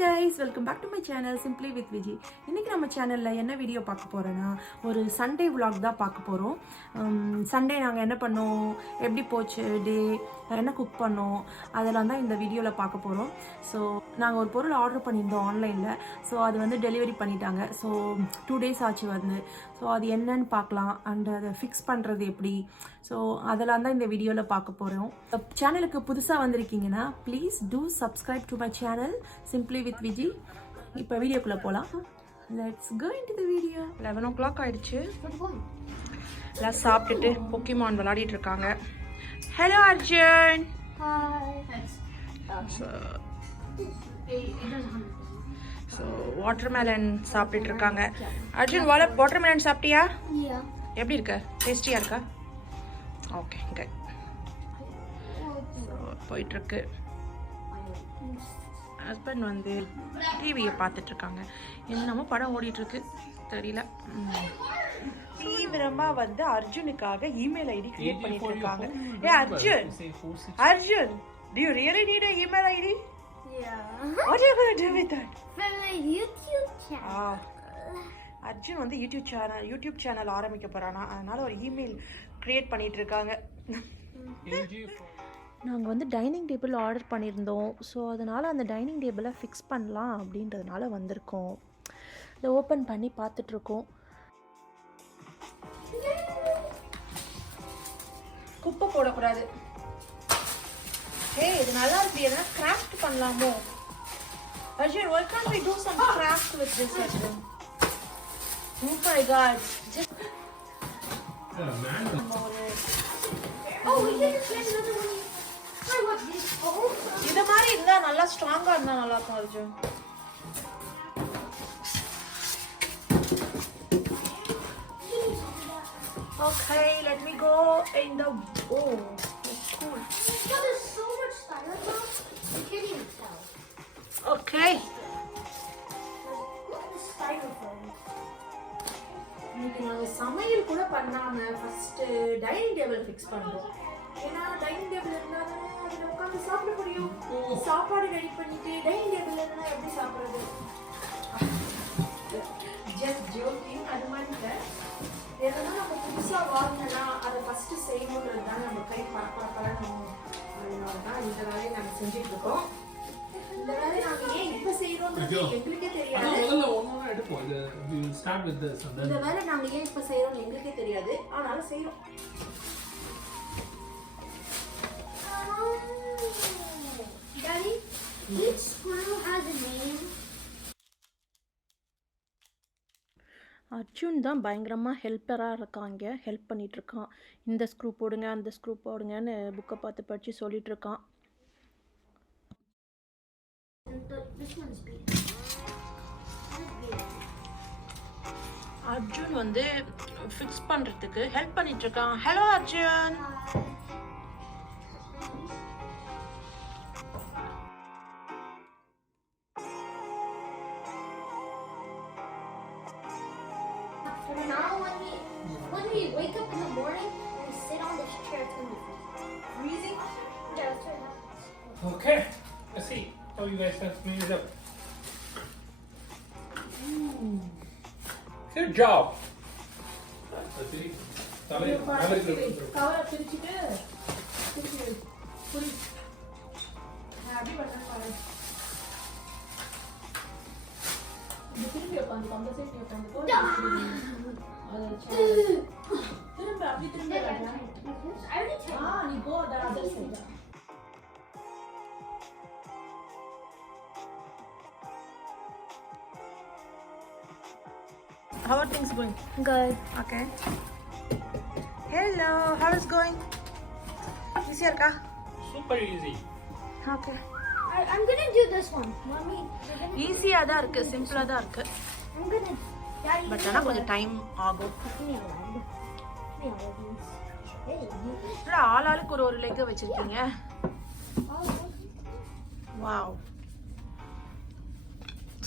guys, welcome back to my channel Simply with Viji. இன்னைக்கு நம்ம சேனல்ல என்ன வீடியோ பார்க்க போறோம்னா ஒரு சண்டே vlog தான் பார்க்க போறோம். சண்டே நாங்க என்ன பண்ணோம், எப்படி போச்சு டே, என்ன குக் பண்ணோம், அதெல்லாம் தான் இந்த வீடியோல பார்க்க போறோம். ஸோ நாங்க ஒரு பொருள் ஆர்டர் பண்ணியிருந்தோம் ஆன்லைன்ல. ஸோ அது வந்து டெலிவரி பண்ணிட்டாங்க. ஸோ 2 days ஆச்சு வந்து. ஸோ அது என்னன்னு பார்க்கலாம் அண்ட் அதை ஃபிக்ஸ் பண்றது எப்படி, ஸோ அதெல்லாம் தான் இந்த வீடியோல பார்க்க போறோம். சேனலுக்கு புதுசா வந்திருக்கீங்கன்னா please do subscribe to my channel Simply with Viji. இப்போ வீடியோக்குள்ள போலாம். Let's go into the video. 11 o'clock ஆயிடுச்சு. எல்லாம் சாப்பிட்டுட்டு பொக்கிமான் விளையாடிட்டு இருக்காங்க. Hello Arjun. Hi. So watermelon சாப்பிட்டுட்டு இருக்காங்க. அர்ஜுன் வாட்டர்மெலன் சாப்பிட்டியா? எப்படி இருக்கு? டேஸ்டியா இருக்கா? Okay good. போயிட்டு இருக்கு. ஹஸ்பண்ட் வந்து டிவியை பார்த்துட்டு இருக்காங்க. என்னமோ படம் ஓடிட்டு இருக்கு தெரியல. தீவிரமா வந்து அர்ஜுனுக்காக இமெயில் ஐடி கிரியேட் பண்ணிட்டு இருக்காங்க. ஏ Arjun, do you really need an email ID? Yeah. What are you going to do with that? For my YouTube channel. Arjun வந்து யூடியூப் சேனல் ஆரம்பிக்க போறானா, அதனால ஒரு இமெயில் கிரியேட் பண்ணிட்டு இருக்காங்க. நாங்கள் வந்து டைனிங் டேபிள் ஆர்டர் பண்ணியிருந்தோம். ஸோ அதனால் அந்த டைனிங் டேபிளை ஃபிக்ஸ் பண்ணலாம் அப்படின்றதுனால வந்திருக்கோம். இதை ஓப்பன் பண்ணி பார்த்துட்ருக்கோம். குப்பை போடக்கூடாது. இது நல்லா இருக்கு. எதனா கிராஃப்ட் பண்ணலாமோ Arjun? why can't we do some craft with this Arjun? Oh my god, just இது மாதிரி இருந்தா நல்லா ஸ்ட்ராங்கா இருந்தா நல்லா இருக்கும் Arjun. Okay, let me go in the it's cool. There's so much styrofoam. You can't even tell. Okay. Look at the styrofoam. இன்னைக்கு நாங்க சமையல் கூட பண்ணாம ஃபர்ஸ்ட் டைனிங் டேபிள் ஃபிக்ஸ் பண்றோம். ஏன்னா டைனிங் டேபிள் இருந்தா அதுல உட்கார்ந்து சாப்பிட முடியும். சாப்பாடு ரெடி பண்ணிட்டு டைனிங் டேபிள் இருந்தா எப்படி சாப்பிடுறது? Just joking. அது மாதிரி இல்லை. எதனா நம்ம புதுசா வாங்கினா அதை ஃபர்ஸ்ட் செய்யணுன்றது தான் நம்ம கை பரப்பரப்பரணும். அதனால தான் இந்த வேலையை நாங்கள் செஞ்சுட்டு இருக்கோம். இந்த வேலையை நாங்கள் ஏன் இப்போ செய்யறோம்ன்றது எங்களுக்கே தெரியாது. இந்த வேலை நாங்கள் ஏன் இப்போ செய்யறோம்னு எங்களுக்கே தெரியாது. அதனால செய்யறோம். Daddy, each screw has a name. Arjun தான் பயங்கரமாக ஹெல்ப்பராக இருக்காங்க. ஹெல்ப் பண்ணிட்டு இருக்கான். இந்த ஸ்க்ரூ போடுங்க, அந்த ஸ்க்ரூ போடுங்கன்னு புக்கை பார்த்து படித்து சொல்லிட்டு இருக்கான். அர்ஜுன் வந்து ஃபிக்ஸ் பண்ணுறதுக்கு ஹெல்ப் பண்ணிட்டு இருக்கான். ஹலோ Arjun. Now when we wake up in the morning and we sit on this chair, it's gonna be freezing. Yeah, that's what happens. Okay, let's see how you guys have made it up. Good job. How are things going? Good. Okay. Hello, how is going? Easy arka? Super easy. Okay. I'm gonna do this one. Mommy, Easy ah da irukku, simple ah da irukku. I'm gonna. Daddy, But ana konja time agum. இல்ல ஆளாளுக்கு ஒரு லெக் வச்சிருக்கீங்க. Wow.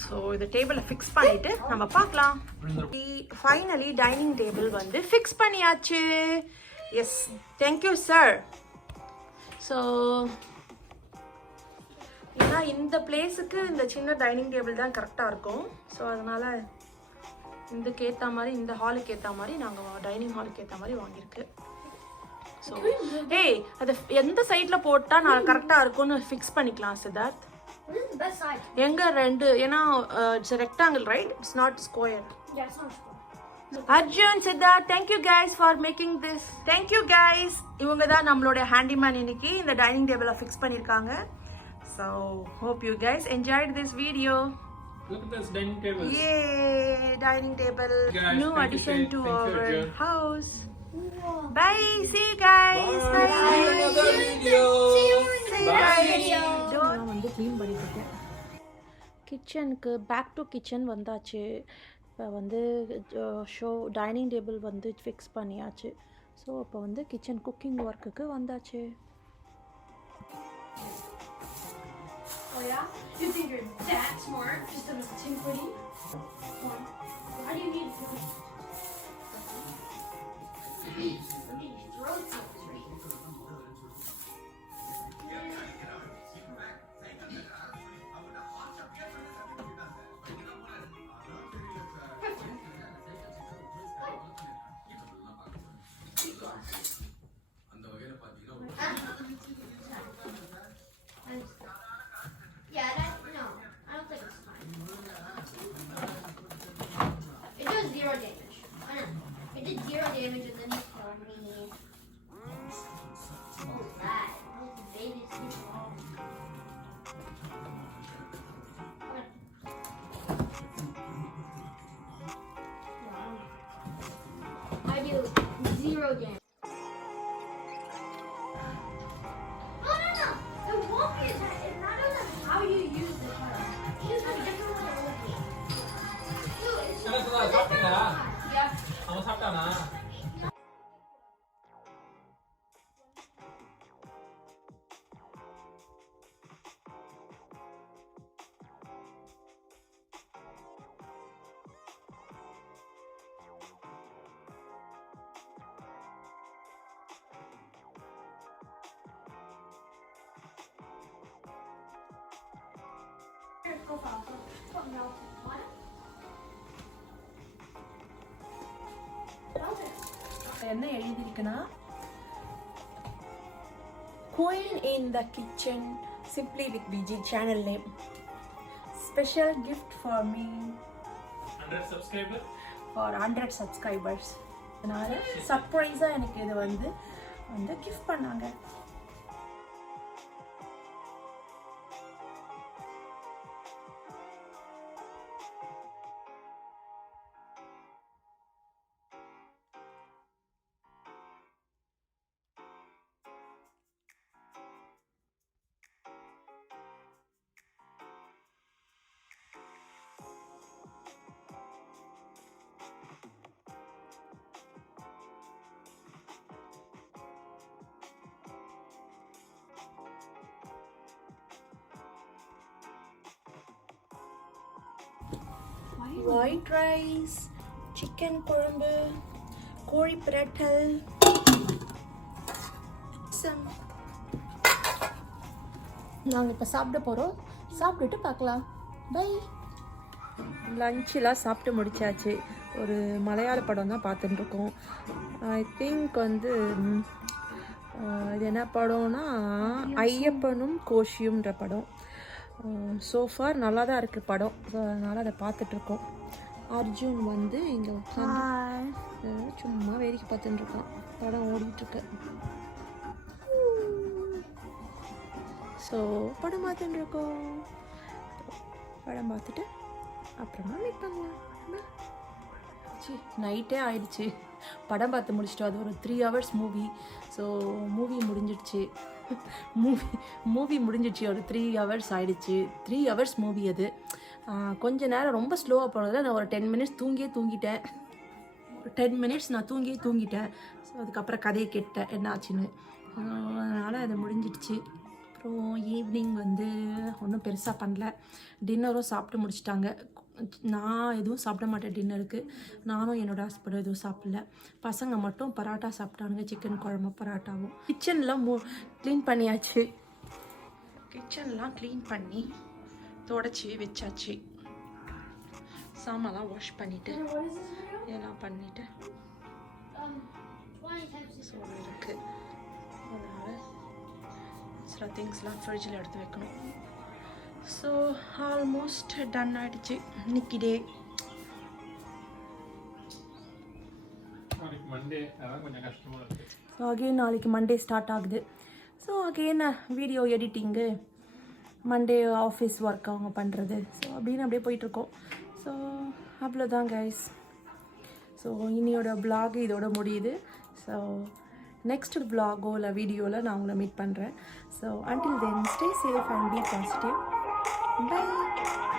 So இந்த டேபிளை ஃபிக்ஸ் பண்ணிட்டு நம்ம பார்க்கலாம். Finally dining table வந்து ஃபிக்ஸ் பண்ணியாச்சு. Yes, thank you sir. ஸோ ஏன்னா இந்த பிளேஸுக்கு இந்த சின்ன டைனிங் டேபிள் தான் கரெக்டாக இருக்கும். ஸோ அதனால் இதுக்கு ஏற்ற மாதிரி, இந்த ஹாலுக்கு ஏற்ற மாதிரி நாங்கள் டைனிங் ஹாலுக்கு ஏற்ற மாதிரி வாங்கியிருக்கு. ஸோ ஏய், அது எந்த சைடில் போட்டால் நான் கரெக்டாக இருக்கும்னு ஃபிக்ஸ் பண்ணிக்கலாம் சித்தார்த். எங்க ரெண்டு, ஏன்னா it's rectangle right, it's naught square. Arjun, Siddharth, thank you guys for making this. Thank you guys. இவங்க தான் நம்மளோட ஹேண்டிமேன் இன்னைக்கு இந்த டைனிங் டேபிளை ஃபிக்ஸ் பண்ணியிருக்காங்க. So hope you guys enjoyed this video. Look at this dining table. Yay, dining table. Guys, New addition to our Arjun. house. Bye. See you guys. Bye. See you in another video. நான் வந்து க்ளீன் பண்ணிட்டேன். கிச்சனுக்கு back to kitchen வந்தாச்சு. இப்போ வந்து dining table வந்து fix பண்ணியாச்சு. ஸோ இப்போ வந்து கிச்சன் குக்கிங் ஒர்க்குக்கு வந்தாச்சு. Oh yeah? You think you're that smart? Just a tin pudding? Why do you need to throw things right? Yeah, no, I don't think it's fine. It does 0 damage. I know. It did 0 damage and then he killed me. So bad. The baby's too long. I do 0 damage. It won't be attacked. It's not on how you use the card. You just have a different way of looking. Dude, it's Ano sila? a different Sabi na? one. Yeah. Ang masarap ka na. என்ன எழுதியிருக்குன்னா, Queen in the kitchen, simply with Viji channel name. Special gift for me 100 subscriber. for 100 subscribers. அதனால சர்ப்ரைஸா எனக்கு இது வந்து கிஃப்ட் பண்ணாங்க. White rice, chicken குழம்பு, கோழி பிரட்டல். நாங்கள் இப்போ சாப்பிட போகிறோம். சாப்பிட்டுட்டு பார்க்கலாம். பை. லஞ்செலாம் சாப்பிட்டு முடிச்சாச்சு. ஒரு மலையாள படம் தான் பார்த்துட்டுருக்கோம். ஐ திங்க் வந்து இது என்ன படம்னா ஐயப்பனும் கோஷியும்ன்ற படம். சோஃபார் நல்லா தான் இருக்குது படம். ஸோ அதனால் அதை பார்த்துட்ருக்கோம். அர்ஜுன் வந்து இங்கே உட்காந்து சும்மா வேடிக்கை பார்த்துட்டுருக்கான். படம் ஓடிட்டுருக்கு. ஸோ படம் பார்த்துட்டுருக்கோம். படம் பார்த்துட்டு அப்புறமா மீட் பண்ணலாம். நைட்டே ஆயிடுச்சு. படம் பார்த்து முடிச்சிட்டோம். அது ஒரு 3 hours மூவி. ஸோ மூவி முடிஞ்சிடுச்சு. மூவி முடிஞ்சிடுச்சு. ஒரு 3 hours ஆயிடுச்சு. 3 hours மூவி அது. கொஞ்ச நேரம் ரொம்ப ஸ்லோவாக போனதில் நான் ஒரு 10 minutes தூங்கிட்டேன். ஒரு 10 minutes நான் தூங்கிட்டேன். ஸோ அதுக்கப்புறம் கதையை கேட்டேன் என்ன ஆச்சுன்னு. அதனால் அது முடிஞ்சிடுச்சு. அப்புறம் ஈவினிங் வந்து ஒன்றும் பெருசாக பண்ணல. டின்னரும் சாப்பிட்டு முடிச்சிட்டாங்க. நான் எதுவும் சாப்பிட மாட்டேன் டின்னருக்கு. நானும் என்னோடய ஹஸ்பண்டும் எதுவும் சாப்பிடல. பசங்க மட்டும் பரோட்டா சாப்பிட்டானுங்க. சிக்கன் குழம்பு பரோட்டாவும். கிச்சன்லாம் க்ளீன் பண்ணியாச்சு. கிச்சன்லாம் க்ளீன் பண்ணி தொடச்சி வச்சாச்சு. சாமான்லாம் வாஷ் பண்ணிவிட்டு What is this video? எல்லாம் பண்ணிவிட்டு 20 times. ஸோ இருக்குது. அதனால் சில திங்ஸ்லாம் ஃப்ரிட்ஜில் எடுத்து வைக்கணும். ஸோ ஆல்மோஸ்ட் டன் ஆகிடுச்சு இன்னைக்கு டே. நாளைக்கு மண்டே அதான் கொஞ்சம் கஷ்டமா இருக்கு. ஸோ அகெயின் நாளைக்கு மண்டே ஸ்டார்ட் ஆகுது. So again video editing, Monday office work அவங்க பண்ணுறது, ஸோ அப்படின்னு அப்படியே போயிட்டுருக்கோம். ஸோ அவ்வளோதான் கைஸ். ஸோ இன்னையோட vlog இதோட முடியுது. ஸோ நெக்ஸ்ட் vlogஓ இல்லை வீடியோவில் நான் உங்களை மீட் பண்ணுறேன். So until then stay safe and be positive. Bye.